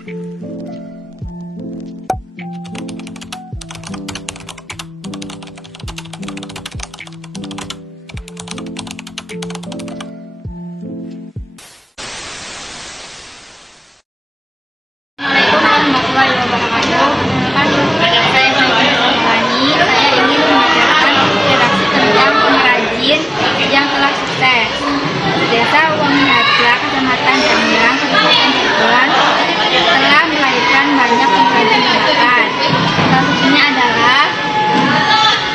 Warahmatullahi wabarakatuh. Saya ingin mengajarkan interaksi tentang pengrajin yang telah sukses. Desa Wangi Harja, Kecamatan Jamilang, Kabupaten Cirebon telah melahirkan banyak pengrajin hebat. Salah satunya adalah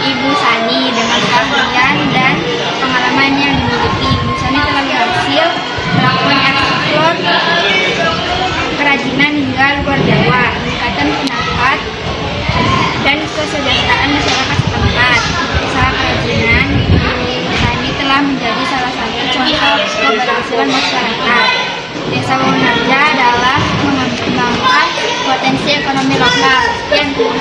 Ibu Sani dengan keahlian dan pengalaman yang dimiliki. Ibu Sani telah berhasil melakukan ekspor kerajinan hingga luar Jawa, meningkatkan pendapatan dan kesejahteraan masyarakat setempat. Usaha kerajinan Ibu Sani telah menjadi salah satu contoh keberhasilan masyarakat. Desa Wangi Harja adalah mengembangkan potensi ekonomi lokal. Sekian.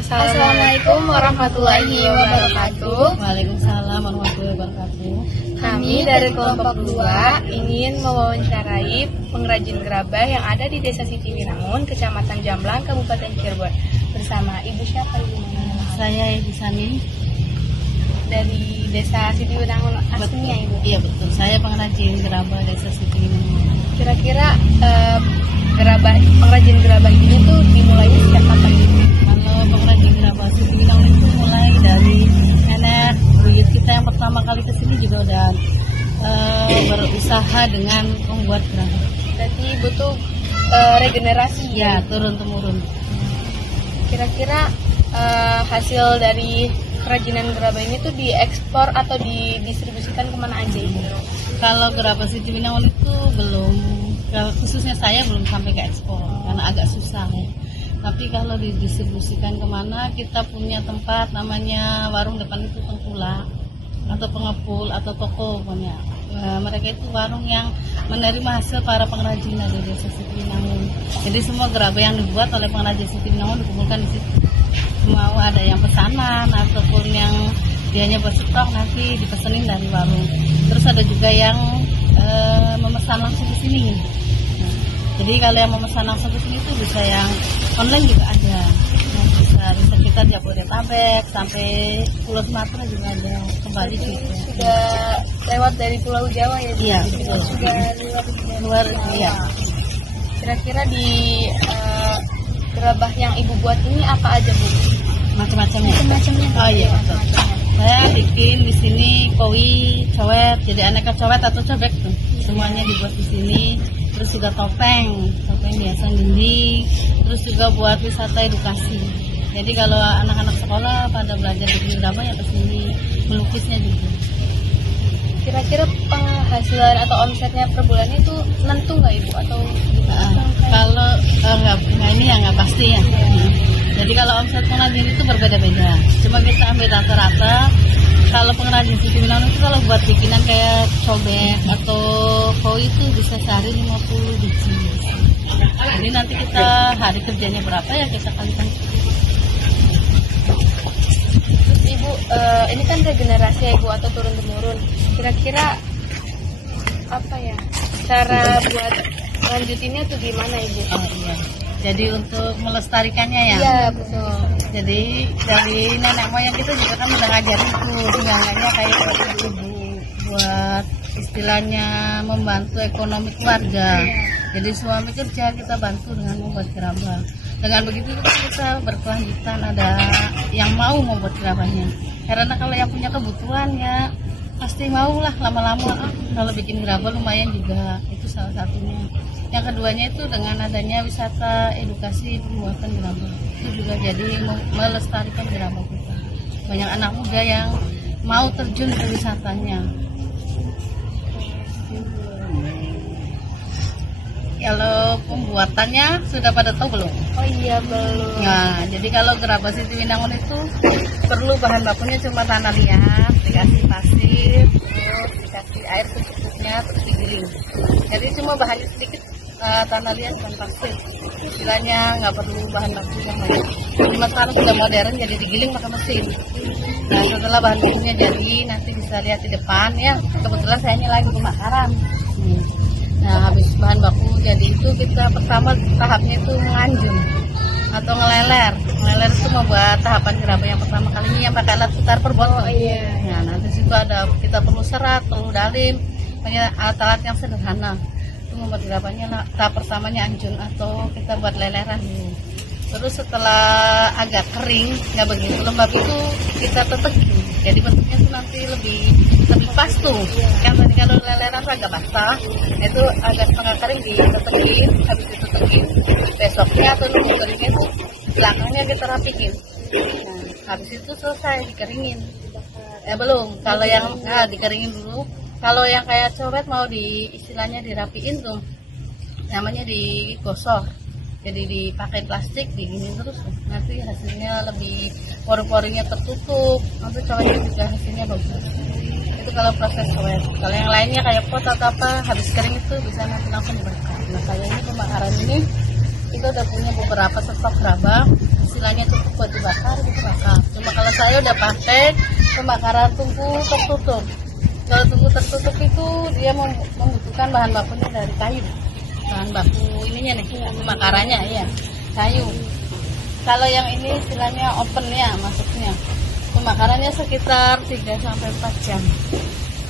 Assalamualaikum warahmatullahi wabarakatuh. Waalaikumsalam warahmatullahi wabarakatuh. Kami dari kelompok 2 ingin mewawancarai pengrajin gerabah yang ada di Desa Sitiwinangun, Kecamatan Jamblang, Kabupaten Cirebon. Bersama Ibu siapa, Ibu? Saya Ibu Sani Dari Desa Sitiwinangun aslinya, Ibu? Iya betul, saya pengrajin gerabah Desa Sitiwinangun. Kira-kira pengrajin gerabah ini tuh dimulainya sejak kapan, Ibu? Kalau pengrajin gerabah Sitiwinangun itu mulai dari nenek buyut kita yang pertama kali kesini juga udah berusaha dengan membuat gerabah. Berarti Ibu tuh regenerasi Ya, turun temurun. Kira-kira hasil dari kerajinan gerabah ini tuh diekspor atau didistribusikan kemana aja, Ibu? Kalau gerabah Sitiwinangun itu belum, khususnya saya belum sampai ke ekspor karena agak susah ya. Tapi kalau didistribusikan kemana, kita punya tempat namanya warung depan itu tengkulak atau pengepul atau toko pokoknya. Mereka itu warung yang menerima hasil para pengrajin dari Desa Sitiwinangun. Jadi semua gerabah yang dibuat oleh pengrajin Sitiwinangun dikumpulkan di situ. Mau ada yang pesanan ataupun yang dianya buat stok nanti dipesenin dari warung. Terus ada juga yang memesan langsung ke sini. Jadi kalau yang memesan langsung ke sini itu bisa yang online juga ada. Bisa kita Jabodetabek sampai Pulau Sumatera juga ada. Kembali juga. Sudah lewat dari Pulau Jawa ya? Iya, betul. Sudah Luar iya. Kira-kira di gerabah yang Ibu buat ini apa aja, Bu? Macam-macamnya. Macam-macamnya. Oh iya betul. Saya bikin di sini koi, cowet, jadi aneka cowet atau cobek tuh. Semuanya dibuat di sini. Terus juga topeng biasa dinding. Terus juga buat wisata edukasi. Jadi kalau anak-anak sekolah pada belajar bikin gerabah ya kesini, melukisnya juga. Kira-kira penghasilan atau omsetnya per bulan itu nentu nggak, Ibu? Atau kalau ini ya nggak pasti ya. Jadi kalau omset pengrajin itu berbeda-beda. Cuma kita ambil rata-rata. Kalau pengrajin Sitiwinangun itu kalau buat bikinan kayak cobek atau koi itu bisa sehari 50 biji. Jadi nanti kita hari kerjanya berapa ya kita kalikan. Terus Ibu, ini kan regenerasi ya, Ibu, atau turun temurun. Kira-kira apa ya cara buat lanjutinnya tuh gimana, Ibu? Oh iya. Jadi untuk melestarikannya ya. Iya betul. Jadi dari nenek moyang kita juga kan udah ngajarin tuh tinggalnya kayak ibu buat istilahnya membantu ekonomi keluarga. Jadi suami kerja kita bantu dengan membuat gerabah. Dengan begitu kita berkelanjutan, ada yang mau membuat gerabahnya. Karena kalau yang punya kebutuhan ya pasti mau lah lama-lama. Kalau bikin gerabah lumayan juga, itu salah satunya. Yang keduanya itu dengan adanya wisata edukasi pembuatan gerabah, itu juga jadi melestarikan gerabah kita. Banyak anak muda yang mau terjun ke wisatanya. Kalau pembuatannya sudah pada tahu belum? Oh iya, belum. Nah, jadi kalau gerabah Sitiwinangun itu perlu bahan bakunya cuma tanah liat, dikasih pasir, terus dikasih air secukupnya, terus digiling. Jadi cuma bahannya sedikit, tanah liat dan pasir. Istilahnya nggak perlu bahan baku yang banyak. Cuma sekarang sudah modern, jadi digiling pakai mesin. Nah, setelah bahan bakunya jadi, nanti bisa lihat di depan ya. Kebetulan saya lagi pembakaran. Nah, habis bahan baku jadi itu kita pertama tahapnya itu menganjung atau ngeleler. Ngeleler itu membuat tahapan gerabah yang pertama kalinya yang pakai alat putar per botol. Nah, nanti situ ada kita perlu serat, perlu dalim, banyak alat-alat yang sederhana. Itu membuat gerabahnya tahap pertamanya anjun atau kita buat leleran dulu. Terus setelah agak kering, nggak begitu lembab itu kita tetekin. Jadi bentuknya tuh nanti lebih pas tuh. Yang tadi kalau leleran tuh agak basah, itu agak setengah kering ditetekin, habis ditetekin. Besoknya atau nunggu keringnya tuh belakangnya kita rapihin. Nah, habis itu selesai dikeringin. Belum. Kalau yang dikeringin dulu. Kalau yang kayak cobek mau istilahnya dirapiin tuh, namanya digosok. Jadi dipakai plastik, diginin terus. Nanti hasilnya lebih pori-porinya tertutup. Nanti cowetnya juga hasilnya bagus. Itu kalau proses cowet. Kalau yang lainnya kayak pot atau apa, habis kering itu bisa nanti langsung dibakar. Nah, saya ini pembakaran ini, kita udah punya beberapa stok gerabah. Istilahnya cukup buat dibakar, itu bakar. Cuma kalau saya udah pakai pembakaran tungku tertutup. Kalau tungku tertutup itu dia membutuhkan bahan bakunya dari kayu. Bahan baku ininya nih, pembakarannya iya, kayu. Kalau yang ini istilahnya open ya, maksudnya pembakarannya sekitar 3-4 jam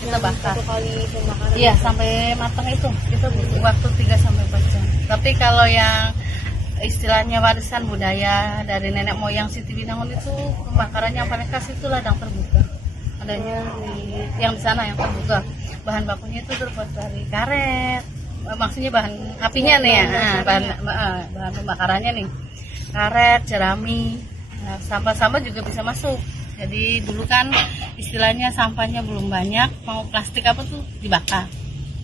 kita bakar. Satu kali pembakaran. Iya, sampai matang itu kita butuh waktu 3-4 jam. Tapi kalau yang istilahnya warisan budaya dari nenek moyang Sitiwinangun itu pembakarannya paling khas itu ladang terbuka. Adanya yang di sana yang terbuka. Bahan bakunya itu terbuat dari karet. Maksudnya bahan apinya nih ya, bahan pembakarannya nih karet, jerami, sampah-sampah juga bisa masuk. Jadi dulu kan istilahnya sampahnya belum banyak, mau plastik apa tuh dibakar.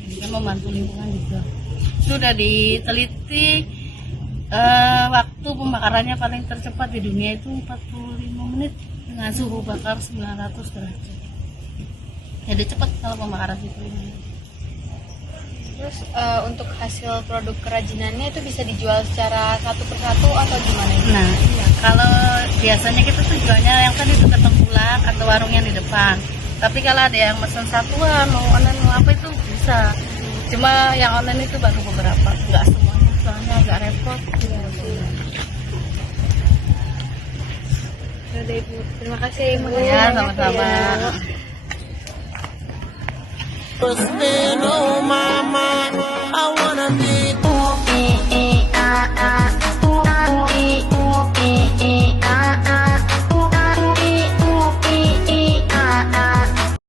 Jadi kan membantu lingkungan juga. Sudah diteliti waktu pembakarannya paling tercepat di dunia itu 45 menit dengan suhu bakar 900 derajat. Jadi cepat kalau pembakaran itu. Terus untuk hasil produk kerajinannya itu bisa dijual secara satu persatu atau gimana? Nah, iya. Kalau biasanya kita tuh jualnya yang tadi itu ke tengkulak atau warung yang di depan. Tapi kalau ada yang pesan satuan, mau online mau apa itu bisa. Cuma yang online itu baru beberapa, nggak semuanya, soalnya agak repot. Udah Ibu, terima kasih Ibu. Ya, sama-sama. Ya.